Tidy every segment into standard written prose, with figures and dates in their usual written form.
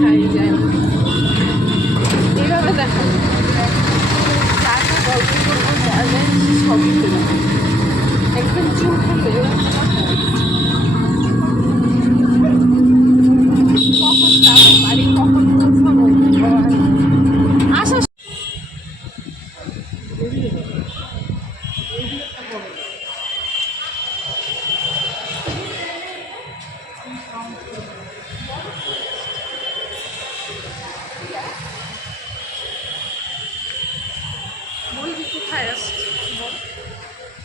দেখাই যায় না, এইভাবে দেখা যাকে গল্প করবো যা যায় সবই দেবে একদম চুল খুলবে কখন যাবো বাড়ি কখন পৌঁছাবো আসা বলবি কোথায় আসছি বল।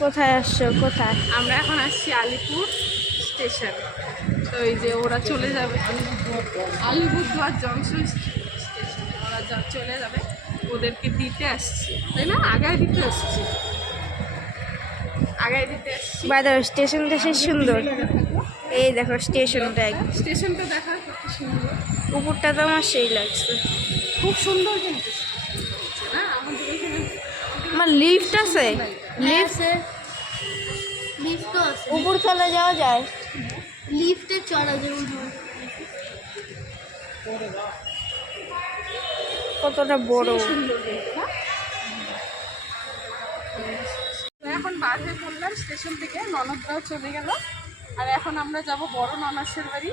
কোথায় আসছো? কোথায়? আমরা এখন আসছি আলিপুর স্টেশন। তো এই যে ওরা চলে যাবে আলিপুরদুয়ার জংশন স্টেশনে, ওরা চলে যাবে, ওদেরকে দিতে আসছি তাই না, আগায় দিতে আসছি, আগায় দিতে আসছি। বাই দ্য ওয়ে, স্টেশনটা সে সুন্দর। এই দেখো স্টেশনটা একদম, স্টেশনটা দেখা কত সুন্দর, উপরটা তো আমার সেই লাগছে। খুব সুন্দর কিন্তু না আমাদের এখানে আমার লিফট আছে, লিফট লিফটও আছে, উপর তলা যাওয়া যায়। লিফটে চড়া যেমন হয়। কতটা বড়। সুন্দর কিন্তু না। তো এখন বার হয়ে পড়লাম স্টেশন থেকে, ননদরাও চলে গেল, আর এখন আমরা যাব বড় ননাসের বাড়ি,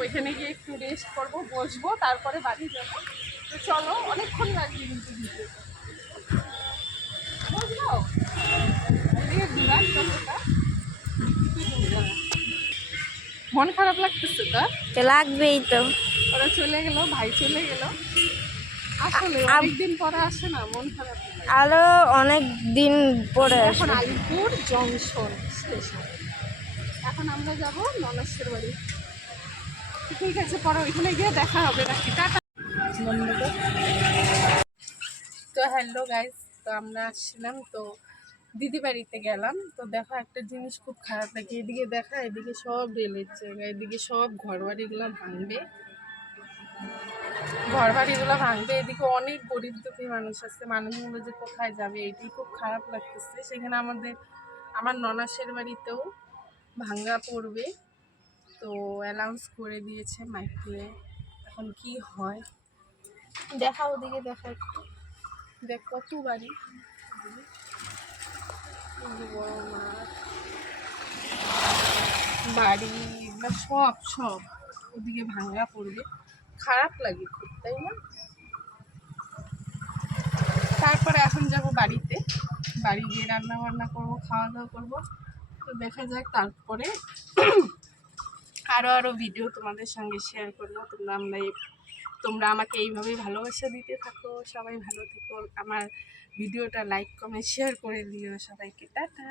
ওইখানে গিয়ে একটু রেস্ট করবো, বসবো, তারপরে বাড়ি যাবো। তো চলো, অনেকক্ষণ লাগবে কিন্তু দিতে, বুঝলো এদিকে ঘুরান চলোটা। মন খারাপ লাগতেছে তো লাগবেই তো। ওরা চলে গেল, ভাই চলে গেল, আসলে অনেকদিন পরে আসে না, মন খারাপ লাগে। আরো অনেক দিন পরে এখন আসবে। আলিপুর জংশন স্টেশন, এখন আমরা যাব ননাসের বাড়ি। ঠিক আছে, পরে ওইখানে গিয়ে দেখা হবে নাকি, টাটা। তো হ্যালো গাইজ, তো আমরা আসছিলাম, তো দিদি বাড়িতে গেলাম, তো দেখো একটা জিনিস খুব খারাপ লাগে, এদিকে দেখা, এদিকে সব রেলের জায়গা, এদিকে সব ঘরবাড়িগুলো ভাঙবে, ঘরবাড়িগুলো ভাঙবে, এদিকে অনেক গরিব দুঃখী মানুষ আছে, মানুষগুলো যে কোথায় যাবে এটাই খুব খারাপ লাগতেছে। সেখানে আমার ননাসের বাড়িতেও ভাঙ্গা পড়বে, তো অ্যানাউন্স করে দিয়েছে মাইকে, এখন কি হয় দেখা, ওদিকে দেখা একটু দেখ কত বাড়ি, বড় মাঠ বাড়ি এগুলো সব সব ওদিকে ভাঙ্গা পড়বে, খারাপ লাগে খুব তাই না। তারপরে এখন যাব বাড়িতে, বাড়ি গিয়ে রান্না বান্না করবো, খাওয়া দাওয়া করবো, তো দেখা যাক, তারপরে আরও ভিডিও তোমাদের সঙ্গে শেয়ার করবো। তোমরা আমাকে এইভাবেই ভালোবাসা দিতে থাকো, সবাই ভালো থেকো, আমার ভিডিওটা লাইক কমেন্ট শেয়ার করে দিও সবাইকে, টাটা।